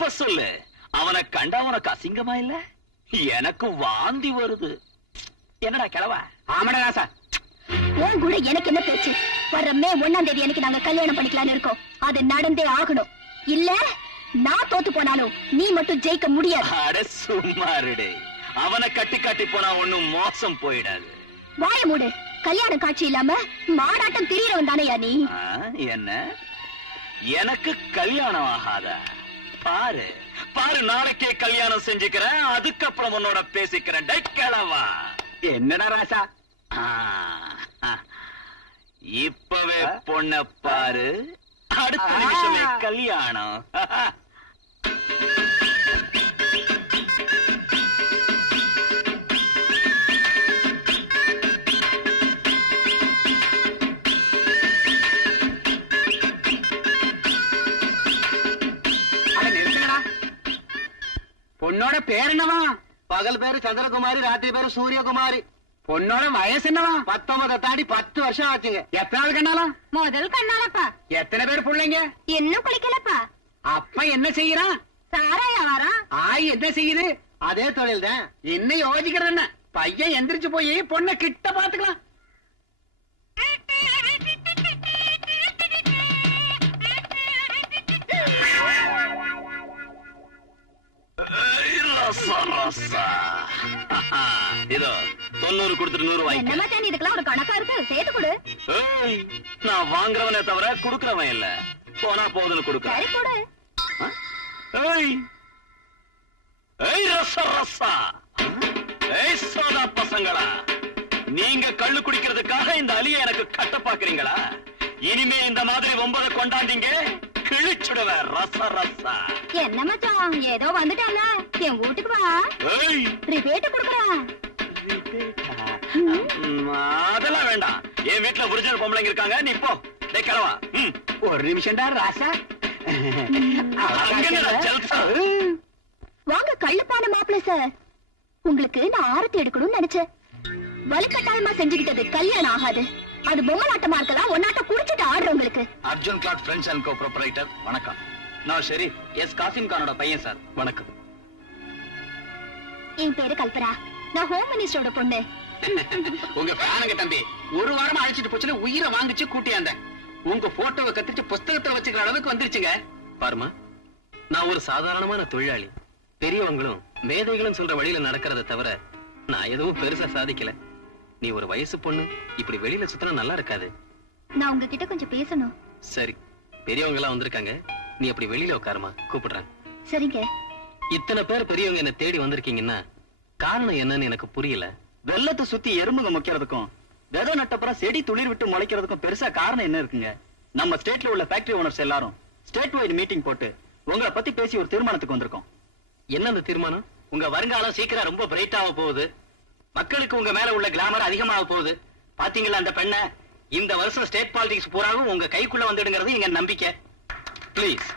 இப்ப சொல்லு, அவனை கண்டா உனக்கு அசிங்கமா இல்ல? எனக்கு வாந்தி வருது. என்னடா கிழவா? ஆமாடா ராசா. உன் கூட எனக்கு என்ன பேச்சு? வர மே 1ஆம் தேதி எனக்கு நாங்க கல்யாணம் பண்ணிக்கலாம்னு இருக்கோம். அது நடந்தே ஆகணும். இல்ல நான் தோத்து போனாலும் நீ மட்டும் ஜெயிக்க முடியாது. அட சும்மாருடே, அவனை கட்டி காட்டி போனா ஒண்ணும் மோசம் போயிடாது. வாய மூடு. கல்யாண காட்சி இல்லாம மாடாட்டம் திரியறவன் தானையா நீ? என்ன எனக்கு கல்யாணம் ஆகாதா? பாரு பாரு, நாளைக்கே கல்யாணம் செஞ்சுக்கிறேன், அதுக்கப்புறம் உன்னோட பேசிக்கிறேன். கிழவா என்னடா ராசா? இப்பவே பொண்ண பாரு, அடுத்த நிமிஷமே கல்யாணம். பொண்ணோட பேர் என்னவா? பகல் பேரு சந்திரகுமாரி, ராத்திரி பேரு சூரியகுமாரி. பொண்ணோட வயசு என்னவா? 19 தாண்டி 10 வருஷம் ஆச்சுங்க. எத்தனாவது கண்ணாலா? முதல் கண்ணாலப்பா. எத்தனை பேர் பிள்ளைங்க? இன்னும் குளிக்கலப்பா. அப்பா என்ன செய்யறான்? சாராயா வாரா. ஆய் என்ன செய்யுது? அதே தொழில் தான். இன்னும் யோசிக்கிறது என்ன? பையன் எந்திரிச்சு போய் பொண்ணை கிட்ட பாத்துக்கலாம். இதோ 90 கொடுத்துட்டு 100 வாங்கி. இதுக்கெல்லாம் ஒரு கணக்கா இருக்கு, சேர்த்து கொடு. நான் வாங்குறவனே தவிர குடுக்கறவன் இல்ல. போனா போதுன்னு கொடுக்க. சரி கொடு. ரசா சோதா பசங்களா, நீங்க கள்ளு குடிக்கிறதுக்காக இந்த அலிய எனக்கு கட்ட பாக்குறீங்களா? இனிமே இந்த மாதிரி 9 கொண்டாந்தீங்க கிழிச்சுடுவேன். ரசா என்ன மச்சான், ஏதோ வந்துட்டால, என் வீட்டுக்கு வா. ரிபேட் குடுக்குறேன். அதெல்லாம் வேண்டாம், என் வீட்டுல ஒரிஜினல் பொம்பளைங்க இருக்காங்க. நீ போ. கிளவா. ஒரு நிமிஷம்டா ராசா. வாங்க கள்ளுப்பான மாப்பிள்ள சார். உங்களுக்கு நான் ஆரத்தி எடுக்கணும்னு நினைச்சேன். வலுக்கட்டாயமா செஞ்சுக்கிட்டது கல்யாணம் ஆகாது. அது பொம்மலாட்டமா இருக்கதான் ஒன்னாட்ட குடிச்சிட்டு ஆடுறவங்களுக்கு. Arjun Glad Friends and co proprietor வணக்கம். நான் ஷெரீப் எஸ் காசிம் கானோட பையன் சார். வணக்கம். என் பேரு கல்பனா, நான் ஹோம் மினிஸ்டரோட பொண்ணு. உங்க பிராணங்க தம்பி ஒரு வாரமா அழைச்சிட்டு போச்சுல, உயிரை வாங்கிச்சு கூட்டியாந்த. உங்க போட்டோவை கத்திச்சு புஸ்தகத்தை வச்சுக்கிற அளவுக்கு வந்துருச்சுங்க. பாருமா, நான் ஒரு சாதாரணமான தொழிலாளி. பெரியவங்களும் மேதைகளும் சொல்ற வழியில நடக்கிறத தவிர நான் எதுவும் பெருசா சாதிக்கல. நீ ஒரு வயசு பொண்ணு, இப்படி வெளியில சுத்தினா நல்லா இருக்காது. நான் உங்ககிட்ட கொஞ்சம் பேசணும். சரி, பெரியவங்க எல்லாம் வந்திருக்காங்க, நீ அப்படி வெளியில உட்காருமா, கூப்பிடுறேன். சரிங்க. இத்தனை பேர் பெரியவங்க என்ன தேடி வந்திருக்கீங்கன்னா காரணம் என்னன்னு எனக்கு புரியல. வெள்ளத்தை சுத்தி எறும்புங்க முக்கிறதுக்கும் விதை நட்டப்புறம் செடி துளிர் விட்டு முளைக்கிறதுக்கும் பெருசா காரணம் என்ன இருக்குங்க? நம்ம ஸ்டேட்ல உள்ள ஃபேக்டரி ஓனர்ஸ் எல்லாரும் ஸ்டேட் வைட் மீட்டிங் போட்டு உங்களை பத்தி பேசி ஒரு தீர்மானத்துக்கு வந்திருக்கோம். என்ன அந்த தீர்மானம்? உங்க வருங்காலம் சீக்கிரம் ரொம்ப பிரைட்டாக போகுது. மக்களுக்கு உங்க மேல உள்ள கிளாமர் அதிகமாக போகுது. பாத்தீங்களா அந்த பெண்ணை? இந்த வருஷம் ஸ்டேட் பாலிடிக்ஸ் பூராவும் உங்க கைக்குள்ள வந்துடுங்கிறது எங்க நம்பிக்கை. பிளீஸ்,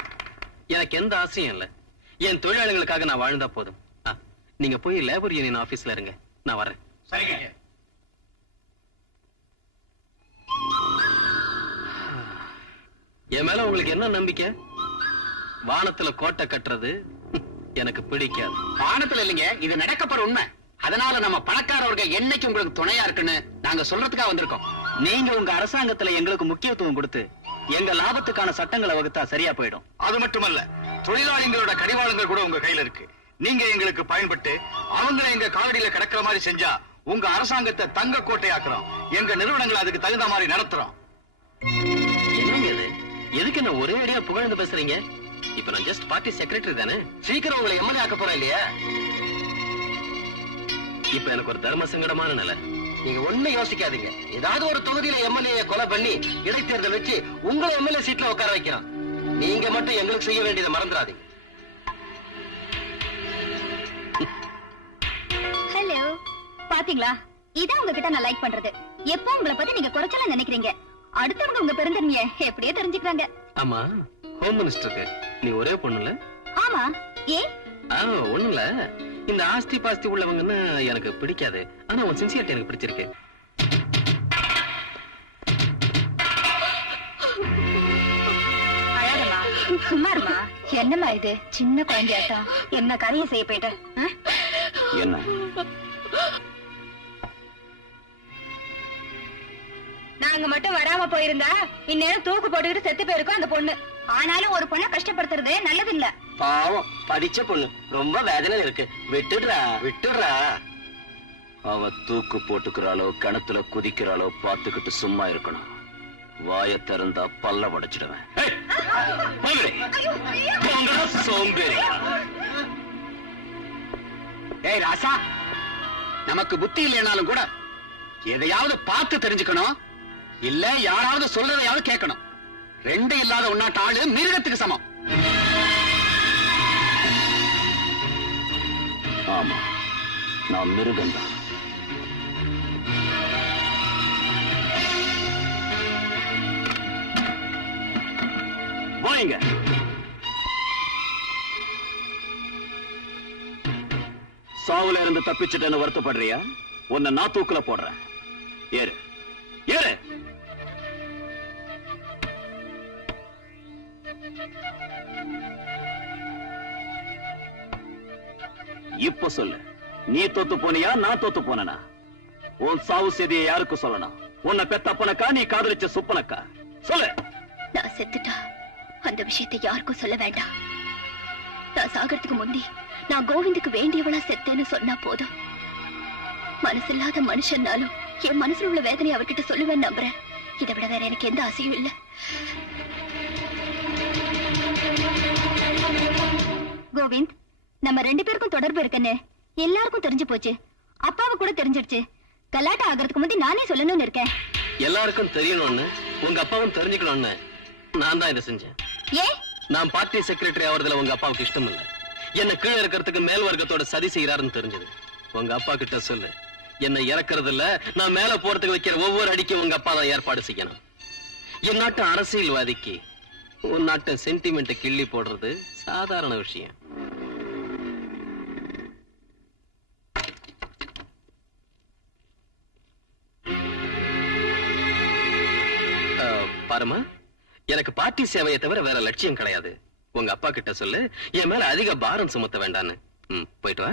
எனக்கு எந்த ஆசையும் இல்ல. என் தொழிலாளிகளுக்காக நான் வாழ்ந்தா போதும். நீங்க போய் லேபர் யூனியன் ஆபீஸ்ல இருங்க, நான் வரேன். சரிங்க. என் மேல உங்களுக்கு என்ன நம்பிக்கை? வானத்துல கோட்டை கட்டுறது எனக்கு பிடிக்காது. வானத்துல இல்லைங்க, இது நடக்கப்படுற உண்மை. அதனால நம்ம பணக்காரவர்கள் என்னைக்கு உங்களுக்கு துணையா இருக்குன்னு நாங்க சொல்றதுக்காக வந்திருக்கோம். நீங்க உங்க அரசாங்கத்துல எங்களுக்கு முக்கியத்துவம் கொடுத்து எங்க லாபத்துக்கான சட்டங்களை வகுத்தா சரியா போயிடும். அது மட்டுமல்ல, தொழிலாளிகளோட கடிவாளங்கள் கூட உங்க கையில இருக்கு. நீங்க எங்களுக்கு பயன்பட்டு அவங்களை எங்க காலடியில கிடக்கிற மாதிரி செஞ்சா உங்க அரசாங்கத்தை தங்க கோட்டையாக்குறோம். எங்க நிறுவனங்களை அதுக்கு தகுந்த மாதிரி நடத்துறோம். என்னங்க இது? எதுக்கு என்ன ஒரே அடியா புகழ்ந்து பேசுறீங்க? இப்ப நான் ஜஸ்ட் பார்ட்டி செக்ரட்டரி தானே. சீக்கிரம் உங்களை எம்எல்ஏ ஆக்க போறேன் இல்லையா? இப்ப எனக்கு ஒரு தர்ம சங்கடமான நிலை. நீங்க ஒண்ணு யோசிக்காதீங்க. ஏதாவது ஒரு தொகுதியில எம்எல்ஏ கொலை பண்ணி இடைத்தேர்தல் வச்சு உங்களை எம்எல்ஏ சீட்ல உட்கார வைக்கிறோம். நீங்க மட்டும் எங்களுக்கு செய்ய வேண்டியதை மறந்துடாதீங்க. ஹலோ, பாத்தீங்களா? இதான் உங்ககிட்ட நான் லைக் பண்றது. எப்போ உங்களை பத்தி நீங்க குறைச்சலா நினைக்கிறீங்க, அடுத்தவங்க உங்க பெருந்தன்மையை எப்படியே தெரிஞ்சுக்கிறாங்க. ஆமா, ஹோம் மினிஸ்டருக்கு நீ ஒரே பொண்ணுல? ஆமா. ஏ ஒண்ணு இல்ல, இந்த ஆஸ்தி பாஸ்தி உள்ளவங்கன்னு எனக்கு பிடிக்காது. ஆனா உன் சின்சியரிட்டி எனக்கு பிடிச்சிருக்கு. அழகமா சும்மாருமா, என்னம்மா இது சின்ன குழந்தையாட்டம் என்ன காரியம் செய்ய போயிட்ட என்ன நாங்க மட்டும் வராம போயிருந்தா இந்நேரம் தூக்கு போட்டுக்கிட்டு செத்து போயிருக்கோம் அந்த பொண்ணு. ஆனாலும் ஒரு பொண்ணை கஷ்டப்படுத்துறது நல்லது இல்ல. பாவம் படிச்ச பொண்ணு ரொம்ப வேதனையில இருக்கு. விட்டுடுறா. அவ தூக்கு போட்டுக்கிறாளோ கிணத்துல குதிக்கிறாளோ பாத்துக்கிட்டு சும்மா இருக்கணும். வாய திறந்தா பல்ல உடைச்சிடுவேன். சோம்பேறி. ஏய் ராசா, நமக்கு புத்தி இல்லைனாலும் கூட எதையாவது பார்த்து தெரிஞ்சுக்கணும், இல்ல யாராவது சொல்றதையாவது கேட்கணும். ரெண்டு இல்லாத உன்னாட்ட ஆளு மிருகத்துக்கு சமம். ஆமா, நான் மிருகம்தான். வாங்க. சாவுல இருந்து தப்பிச்சுட்டேன்னு வருத்தப்படுறியா? உன்னை நான் தூக்குல போடுறேன். ஏறு ஏறு. இப்ப சொல்லு, நீ தோத்து போனியா நான் தோத்து போனா? உன் சாவு செய்தியை யாருக்கு சொல்லணும்? உன்னை பெத்தப்பனக்கா நீ காதலிச்ச சுப்பனக்கா? சொல்லு. நான் செத்துட்டா அந்த விஷயத்தை யாருக்கும் சொல்ல வேண்டாம். நான் சாகிறதுக்கு முந்தி நான் கோவிந்துக்கு வேண்டியவளா செத்தேன்னு சொன்னா போதும். மனசில்லாத மனுஷன்னாலும் என் மனசுல உள்ள வேதனையை அவர்கிட்ட சொல்லுவேன் நம்புறேன். இதை விட வேற எனக்கு எந்த ஆசையும் இல்ல. கோவிந்த், நம்ம 2 பேருக்கும் தொடர்பு இருக்குன்னு எல்லாருக்கும் தெரிஞ்சு போச்சு. அப்பாவுக்கு கூட தெரிஞ்சிடுச்சு. கலாட்டா ஆகிறதுக்கு முந்தி நானே சொல்லணும்னு இருக்கேன். எல்லாருக்கும் தெரியணும்னு, உங்க அப்பாவும் தெரிஞ்சுக்கணும்னு நான் தான் இதை செஞ்சேன். ஏன்? நான் பார்ட்டி செக்ரட்டரி ஆவறதுல உங்க அப்பாவுக்கு இஷ்டம் இல்ல. என்ன கீழே இருக்கிறதுக்கு மேல் வர்க்கத்தோட சதி செய்யறாருன்னு தெரிஞ்சது. உங்க அப்பா கிட்ட சொல்லு, என்னை இறக்குறது இல்ல, நான் மேல போறதுக்கு வைக்கிற ஒவ்வொரு அடிக்கும் உங்க அப்பா தான் ஏற்பாடு செய்யணும். என் நாட்டு அரசியல்வாதிக்கு உன் நாட்டு சென்டிமெண்ட் கிள்ளி போடுறது சாதாரண விஷயம். பாருமா, எனக்கு பார்ட்டி சேவையை தவிர வேற லட்சியம் கிடையாது. உங்க அப்பா கிட்ட சொல்லு, என் மேல அதிக பாரம் சுமத்த வேண்டான்னு. போயிட்டு வா.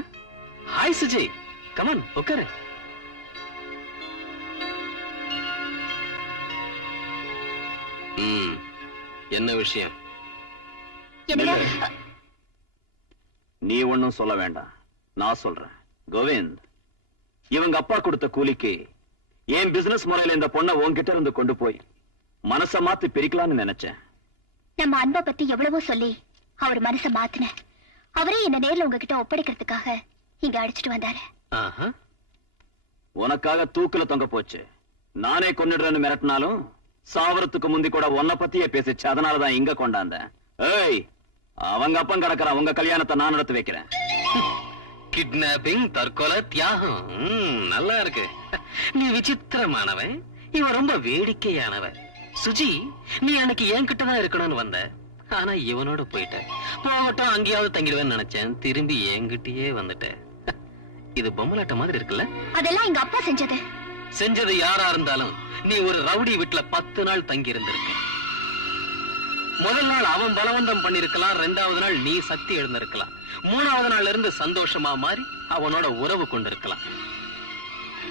ஹாய் சுஜி, கமான் உட்காரு. என்ன விஷயம்? நீ ஒன்னும் சொல்ல வேண்டாம், நான் சொல்றேன். கோவிந்த், இவங்க அப்பா கொடுத்த கூலிக்கு என் பிசினஸ் முறையில இந்த பொண்ணை உன்கிட்ட இருந்து கொண்டு போய் மனச மாத்தி பிரிக்கலாம்னு நினைச்சேன். நம்ம அன்பை பத்தி எவ்வளவோ சொல்லி அவர் மனச மாத்தின. அவரே என்ன நேர்ல உங்ககிட்ட ஒப்படைக்கிறதுக்காக இங்க அடிச்சிட்டு வந்தாரு. உனக்காக தூக்குல தொங்க போச்சு. நானே கொன்னிடுறேன்னு மிரட்டினாலும் சாவரத்துக்கு முந்தி கூட உன்னை பத்தியே பேசிச்சு. அதனாலதான் இங்க கொண்டாந்தேன். ஏய், அவங்க அப்பன் கிடக்குறான். உங்க கல்யாணத்தை நான் நடத்தி வைக்கிறேன். கிட்னாப்பிங், தற்கொலை, தியாகம். நல்லா இருக்கு. நீ விசித்திரமானவன், இவன் ரொம்ப வேடிக்கையானவன். சுஜி, நீ அன்னைக்கு என்கிட்ட தான் இருக்கணும்னு வந்த, ஆனா இவனோட போயிட்ட. போகட்டும், அங்கேயாவது தங்கிடுவேன்னு நினைச்சேன். திரும்பி என்கிட்டயே வந்துட்ட. இது பொம்மலாட்ட மாதிரி இருக்குல்ல? அதெல்லாம் எங்க அப்பா செஞ்சது. செஞ்சது யாரா இருந்தாலும் நீ ஒரு ரவுடி வீட்டுல 10 நாள் தங்கி இருந்திருக்க. முதல் நாள் அவன் பலவந்தம் பண்ணிருக்கலாம், 2வது நாள் நீ சக்தி எழுந்திருக்கலாம், 3வது நாள்ல இருந்து சந்தோஷமா மாறி அவனோட உறவு கொண்டிருக்கலாம்.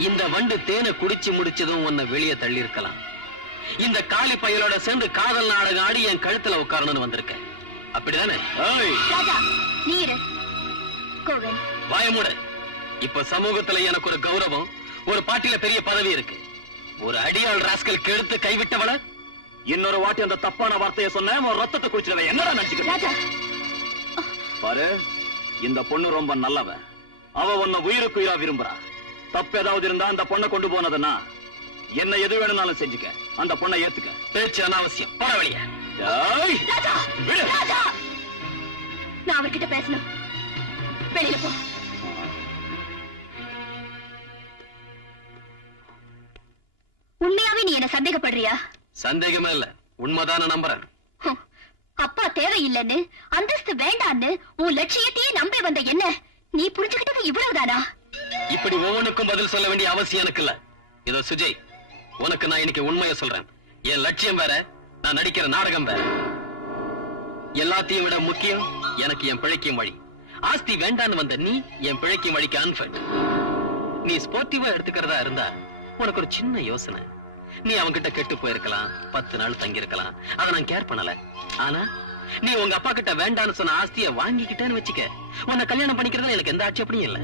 இந்த வண்டு தேனை குடிச்சு முடிச்சதும் உன்னை வெளியே தள்ளி இருக்கலாம். இந்த காளி பையலோட சேர்ந்து காதல் நாடகம் ஆடி என் கழுத்துல உட்காரணும்னு வந்திருக்க. அப்படிதானே? ராஜா, நீரு கோவிந்த், வாய மூடு. இப்ப சமூகத்துல எனக்கு ஒரு கௌரவம், ஒரு பாட்டில பெரிய பதவி இருக்கு. ஒரு அடியாள் ராஸ்கலுக்கு எடுத்து கைவிட்டவள இன்னொரு வாட்டி அந்த தப்பான வார்த்தையை சொன்ன உன் ரத்தத்தை குடிச்சிருவேன். என்னடா நினைச்சுக்க பாரு, இந்த பொண்ணு ரொம்ப நல்லவ. அவ உன்னை உயிருக்கு உயிரா விரும்புறா. தப்பு ஏதாவது இருந்தா அந்த பொண்ணை கொண்டு போனதுன்னா என்ன எது வேணும்னாலும் செஞ்சுக்க. அந்த பொண்ணை ஏத்துக்க. பேச்சு அனாவசியம். பரவழிய நான் அவர்கிட்ட பேசணும். வெளியில போ. உண்மையாவே நீ என்ன சந்தேகப்படுறியா? சந்தேகமே இல்ல, உண்மைதான நம்புறேன். அப்பா தேவையில்லைன்னு, அந்தஸ்து வேண்டான்னு உன் லட்சியத்தையே நம்பி வந்த என்ன நீ புரிஞ்சுக்கிட்டது இவ்வளவுதானா? இப்படி ஒவ்வொன்றுக்கும் பதில் சொல்ல வேண்டிய அவசியம் எனக்கு இல்ல. இதோ சுஜய், உனக்கு நான் இன்னைக்கு உண்மையை சொல்றேன். என் லட்சியம் வேற, நான் நடிக்கிற நாடகம் வேற. எல்லாத்தையும் விட முக்கியம் எனக்கு என் பிழைக்கும் வழி. ஆஸ்தி வேண்டான்னு வந்த நீ என் பிழைக்கும் வழிக்கு அன்ஃபிட். நீ ஸ்போர்ட்டிவா எடுத்துக்கிறதா இருந்தா உனக்கு ஒரு சின்ன யோசனை. நீ அவன்கிட்ட கெட்டு போயிருக்கலாம், 10 நாள் தங்கி இருக்கலாம், அதை நான் கேர் பண்ணல. ஆனா நீ உங்க அப்பா கிட்ட வேண்டான்னு சொன்ன ஆஸ்தியை வாங்கிக்கிட்டேன்னு வச்சுக்க, உன்னை கல்யாணம் பண்ணிக்கிறதா எனக்கு எந்த ஆட்சேபனையும் இல்லை.